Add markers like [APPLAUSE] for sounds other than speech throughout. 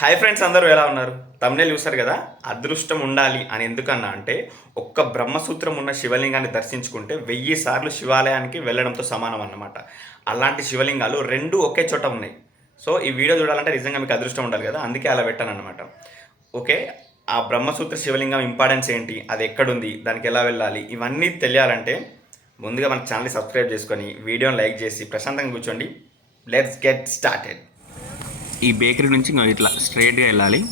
Hi friends అందరూ ఎలా ఉన్నారు? తమ్నేల్ చూసారు కదా? అదృష్టం ఉండాలి అని ఎందుకన్నా అంటే ఒక్క బ్రహ్మసూత్రం ఉన్న శివలింగాన్ని దర్శించుకుంటే వెయ్యి సార్లు శివాలయానికి వెళ్ళడంతో సమానం అన్నమాట. అలాంటి శివలింగాలు రెండు ఒకే చోట ఉన్నాయి. సో ఈ వీడియో చూడాలంటే నిజంగా మీకు అదృష్టం ఉండాలి కదా? అందుకే అలా పెట్టాను అనమాట ఓకే? ఆ బ్రహ్మసూత్ర శివలింగం ఇంపార్టెన్స్ ఏంటి? అది ఎక్కడుంది? దానికి ఎలా వెళ్ళాలి? ఇవన్నీ తెలియాలంటే ముందుగా మన ఛానల్ని సబ్స్క్రైబ్ చేసుకొని వీడియోని లైక్ చేసి ప్రశాంతంగా కూర్చోండి. లెట్స్ గెట్ స్టార్టెడ్ ఈ బేకరీ నుంచి ఇంకా ఇట్లా స్ట్రైట్గా వెళ్ళాలి.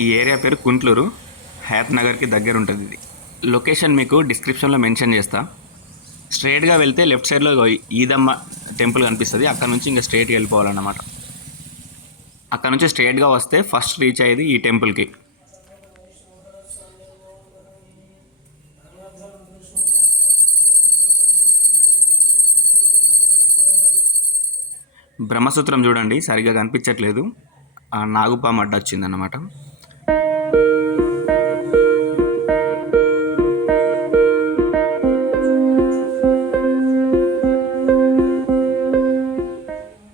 ఈ ఏరియా పేరు కుంట్లూరు. హయాత్ నగర్కి దగ్గర ఉంటుంది ఇది. లొకేషన్ మీకు డిస్క్రిప్షన్లో మెన్షన్ చేస్తా. స్ట్రైట్గా వెళ్తే లెఫ్ట్ సైడ్లో ఈదమ్మ టెంపుల్ కనిపిస్తుంది. అక్కడ నుంచి ఇంకా స్ట్రైట్గా వెళ్ళిపోవాలన్నమాట. అక్కడ నుంచి స్ట్రైట్గా వస్తే ఫస్ట్ రీచ్ అయ్యేది ఈ టెంపుల్కి. బ్రహ్మసూత్రం చూడండి సరిగ్గా కనిపించట్లేదు. ఆ నాగుపాము అడ్డు వచ్చిందన్నమాట.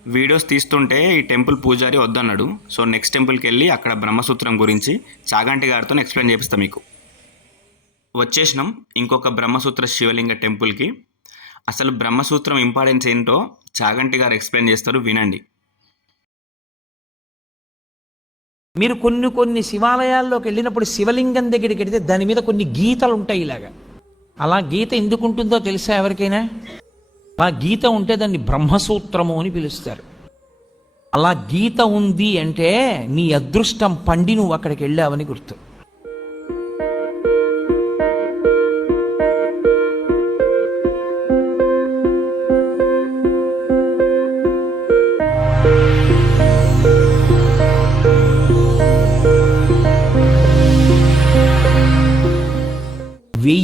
వీడియోస్ తీస్తుంటే ఈ టెంపుల్ పూజారి వద్దన్నాడు. సో నెక్స్ట్ టెంపుల్కి వెళ్ళి అక్కడ బ్రహ్మసూత్రం గురించి చాగంటి గారితో ఎక్స్ప్లెయిన్ చేపిస్తాం మీకు. వచ్చేసినాం ఇంకొక బ్రహ్మసూత్ర శివలింగ టెంపుల్కి. అసలు బ్రహ్మసూత్రం ఇంపార్టెన్స్ ఏంటో చాగంటి గారు ఎక్స్ప్లెయిన్ చేస్తారు వినండి. మీరు కొన్ని కొన్ని శివాలయాల్లోకి వెళ్ళినప్పుడు శివలింగం దగ్గరికి వెళితే దాని మీద కొన్ని గీతలు ఉంటాయి ఇలాగా. అలా గీత ఎందుకు ఉంటుందో తెలుసా ఎవరికైనా? అలా గీత ఉంటే దాన్ని బ్రహ్మసూత్రము అని పిలుస్తారు. అలా గీత ఉంది అంటే నీ అదృష్టం పండి నువ్వు అక్కడికి వెళ్ళావని గుర్తు.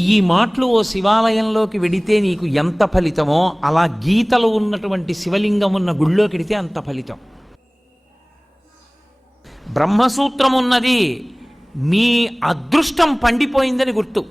వెయ్యి మాటలు ఓ శివాలయంలోకి వెడితే నీకు ఎంత ఫలితమో అలా గీతలు ఉన్నటువంటి శివలింగం ఉన్న గుళ్ళోకి వెడితే అంత ఫలితం. బ్రహ్మసూత్రం ఉన్నది మీ అదృష్టం పండిపోయిందని గుర్తు.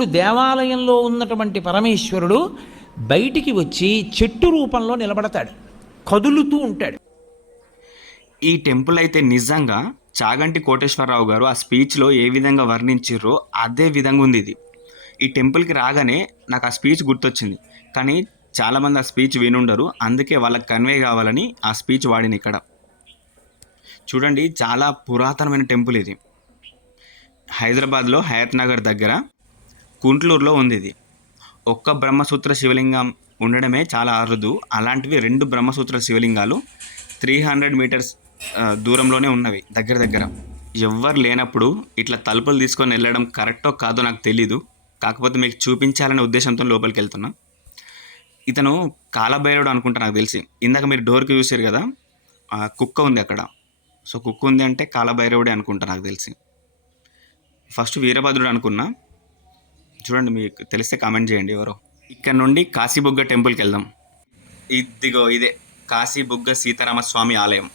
ఇప్పుడు దేవాలయంలో ఉన్నటువంటి పరమేశ్వరుడు బయటికి వచ్చి చెట్టు రూపంలో నిలబడతాడు. కదులుతూ ఉంటాడు. ఈ టెంపుల్ అయితే నిజంగా చాగంటి కోటేశ్వరరావు గారు ఆ స్పీచ్లో ఏ విధంగా వర్ణించారో అదే విధంగా ఉంది ఇది. ఈ టెంపుల్కి రాగానే నాకు ఆ స్పీచ్ గుర్తొచ్చింది. కానీ చాలామంది ఆ స్పీచ్ వినుండరు. అందుకే వాళ్ళకి కన్వే కావాలని ఆ స్పీచ్ వాడిన ఇక్కడ. చూడండి చాలా పురాతనమైన టెంపుల్ ఇది. హైదరాబాద్లో హయత్ నగర్ దగ్గర కుంట్లూరులో ఉంది ఇది. ఒక్క బ్రహ్మసూత్ర శివలింగం ఉండడమే చాలా అరుదు. అలాంటివి రెండు బ్రహ్మసూత్ర శివలింగాలు త్రీ హండ్రెడ్ మీటర్స్ దూరంలోనే ఉన్నవి దగ్గర దగ్గర. ఎవ్వరు లేనప్పుడు ఇట్లా తలుపులు తీసుకొని వెళ్ళడం కరెక్టో కాదో నాకు తెలీదు. కాకపోతే మీకు చూపించాలనే ఉద్దేశంతో లోపలికి వెళ్తున్నా. ఇతను కాలభైరవుడు అనుకుంటా నాకు తెలిసి. ఇందాక మీరు డోర్కి చూసారు కదా కుక్క ఉంది అక్కడ. సో కుక్క ఉంది అంటే కాలభైరవుడే అనుకుంటా నాకు తెలిసి. ఫస్ట్ వీరభద్రుడు అనుకున్నా. చూడండి మీకు తెలిస్తే కామెంట్ చేయండి ఎవరో. ఇక్కడ నుండి కాశీబుగ్గ టెంపుల్కి వెళ్దాం. ఇదిగో ఇదే కాశీబుగ్గ సీతారామస్వామి ఆలయం.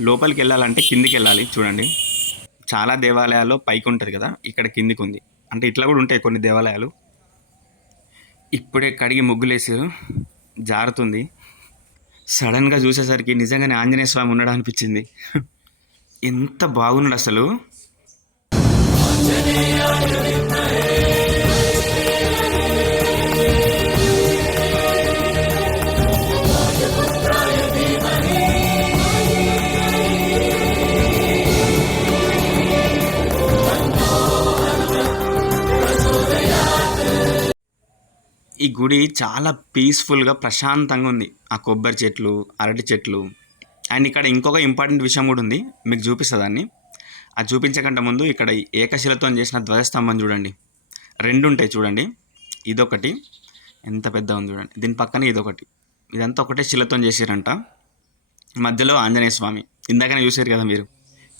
లోపలికి వెళ్ళాలంటే కిందికి వెళ్ళాలి చూడండి. చాలా దేవాలయాల్లో పైకి ఉంటుంది కదా ఇక్కడ కిందికి ఉంది. అంటే ఇట్లా కూడా ఉంటాయి కొన్ని దేవాలయాలు. ఇప్పుడే కడిగి ముగ్గులేసారు జారుతుంది. సడన్గా చూసేసరికి నిజంగానే ఆంజనేయ స్వామి ఉన్నాడు అనిపించింది. [LAUGHS] ఎంత బాగున్నాడు అసలు. ఈ గుడి చాలా పీస్ఫుల్గా ప్రశాంతంగా ఉంది. ఆ కొబ్బరి చెట్లు అరటి చెట్లు. అండ్ ఇక్కడ ఇంకొక ఇంపార్టెంట్ విషయం కూడా ఉంది. మీకు చూపిస్తా దాన్ని. అది చూపించకంటే ముందు ఇక్కడ ఏకశిలతో చేసిన ధ్వజస్తంభం చూడండి. రెండు ఉంటాయి చూడండి. ఇదొకటి. ఎంత పెద్ద ఉంది చూడండి. దీని పక్కనే ఇదొకటి. ఇదంతా ఒకటే శిలతో చేసిరంట. మధ్యలో ఆంజనేయ స్వామి. ఇందాకనే చూసారు కదా మీరు.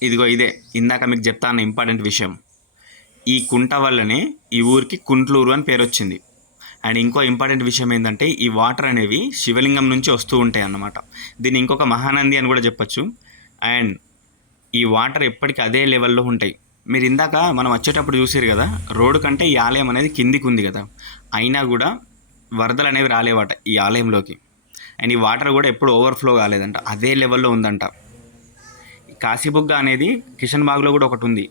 ఇదిగో ఇదే. ఇందాక మీకు చెప్తా అన్న ఇంపార్టెంట్ విషయం. ఈ కుంట వల్లనే ఈ ఊరికి కుంట్లూరు అని పేరు వచ్చింది అండ్ ఇంకో ఇంపార్టెంట్ విషయం ఏంటంటే ఈ వాటర్ అనేవి శివలింగం నుంచి వస్తూ ఉంటాయి అన్నమాట దీన్ని ఇంకొక మహానంది అని కూడా చెప్పొచ్చు. అండ్ ఈ వాటర్ ఎప్పటికీ అదే లెవెల్లో ఉంటాయి. మీరు ఇందాక మనం వచ్చేటప్పుడు చూసారు కదా రోడ్డు కంటే ఈ ఆలయం అనేది కిందికి ఉంది కదా. అయినా కూడా వరదలు అనేవి రాలేవట ఈ ఆలయంలోకి. అండ్ ఈ వాటర్ కూడా ఎప్పుడు ఓవర్ఫ్లో కాలేదంట అదే లెవెల్లో ఉందంట. కాశీబుగ్గ అనేది కిషన్ బాగ్లో కూడా ఒకటి ఉంది.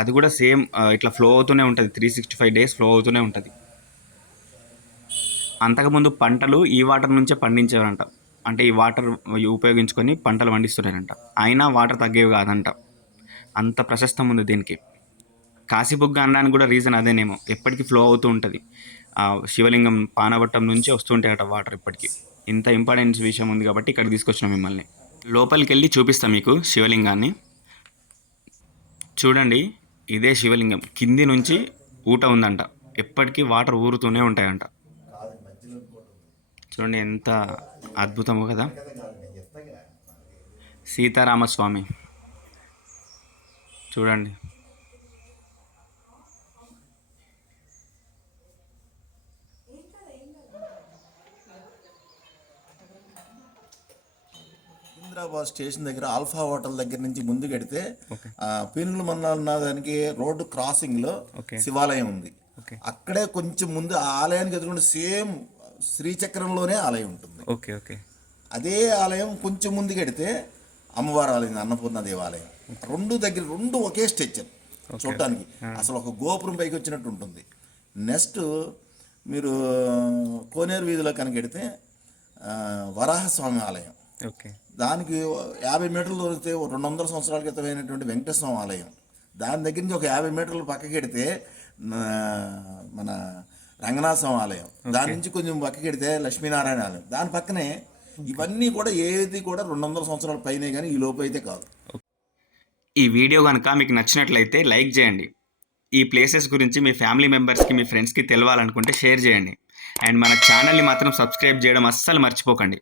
అది కూడా సేమ్ ఇట్లా ఫ్లో అవుతూనే ఉంటుంది. Three sixty five days flow అవుతూనే ఉంటుంది. అంతకుముందు పంటలు ఈ వాటర్ నుంచే పండించేవారంట. అంటే ఈ వాటర్ ఉపయోగించుకొని పంటలు పండిస్తున్నారంట. అయినా వాటర్ తగ్గేవి కాదంట. అంత ప్రశస్తం ఉంది దీనికి. కాశీబుగ్గ అనడానికి కూడా రీజన్ అదేనేమో. ఎప్పటికీ ఫ్లో అవుతూ ఉంటుంది. ఆ శివలింగం పానవట్టం నుంచి వస్తుంటాయట వాటర్ ఇప్పటికీ. ఇంత ఇంపార్టెన్స్ విషయం ఉంది కాబట్టి ఇక్కడ తీసుకొచ్చిన మిమ్మల్ని. లోపలికి వెళ్ళి చూపిస్తాం మీకు శివలింగాన్ని. చూడండి ఇదే శివలింగం. కింది నుంచి ఊట ఉందంట. ఎప్పటికీ వాటర్ ఊరుతూనే ఉంటాయంట. చూడండి ఎంత అద్భుతమో కదా. సీతారామస్వామి. చూడండి. సికింద్రాబాద్ స్టేషన్ దగ్గర ఆల్ఫా హోటల్ దగ్గర నుంచి ముందు కడితే ఆ, పీనుగుల మన్నాల దానికి రోడ్డు క్రాసింగ్లో. శివాలయం ఉంది. అక్కడే కొంచెం ముందు ఆ ఆలయానికి ఎదురుకుండా సేమ్ శ్రీచక్రంలోనే ఆలయం ఉంటుంది. Okay okay. అదే ఆలయం కొంచెం ముందు కడితే అమ్మవారి ఆలయం అన్నపూర్ణ దేవాలయం. రెండు దగ్గర రెండు ఒకే స్ట్రక్చర్ చూడటానికి. అసలు ఒక గోపురం పైకి వచ్చినట్టు ఉంటుంది. నెక్స్ట్ మీరు కోనేరు వీధిలో కనుకెడితే వరాహస్వామి ఆలయం. ఓకే. దానికి యాభై మీటర్లు దొరికితే రెండు వందల సంవత్సరాల క్రితమైనటువంటి వెంకటేశ్వర ఆలయం. దాని దగ్గర నుంచి ఒక యాభై మీటర్లు పక్కకి ఎడితే మన రంగనాథ స్వామి ఆలయం. దాని నుంచి కొంచెం పక్కకి ఎడితే లక్ష్మీనారాయణ ఆలయం. దాని పక్కనే ఇవన్నీ కూడా ఏది కూడా రెండు వందల సంవత్సరాల పైనే కానీ ఈ లోపు అయితే కాదు. ఈ వీడియో కనుక మీకు నచ్చినట్లయితే లైక్ చేయండి. ఈ ప్లేసెస్ గురించి మీ ఫ్యామిలీ మెంబర్స్కి మీ ఫ్రెండ్స్కి తెలవాలనుకుంటే షేర్ చేయండి. అండ్ మన ఛానల్ని మాత్రం సబ్స్క్రైబ్ చేయడం అస్సలు మర్చిపోకండి.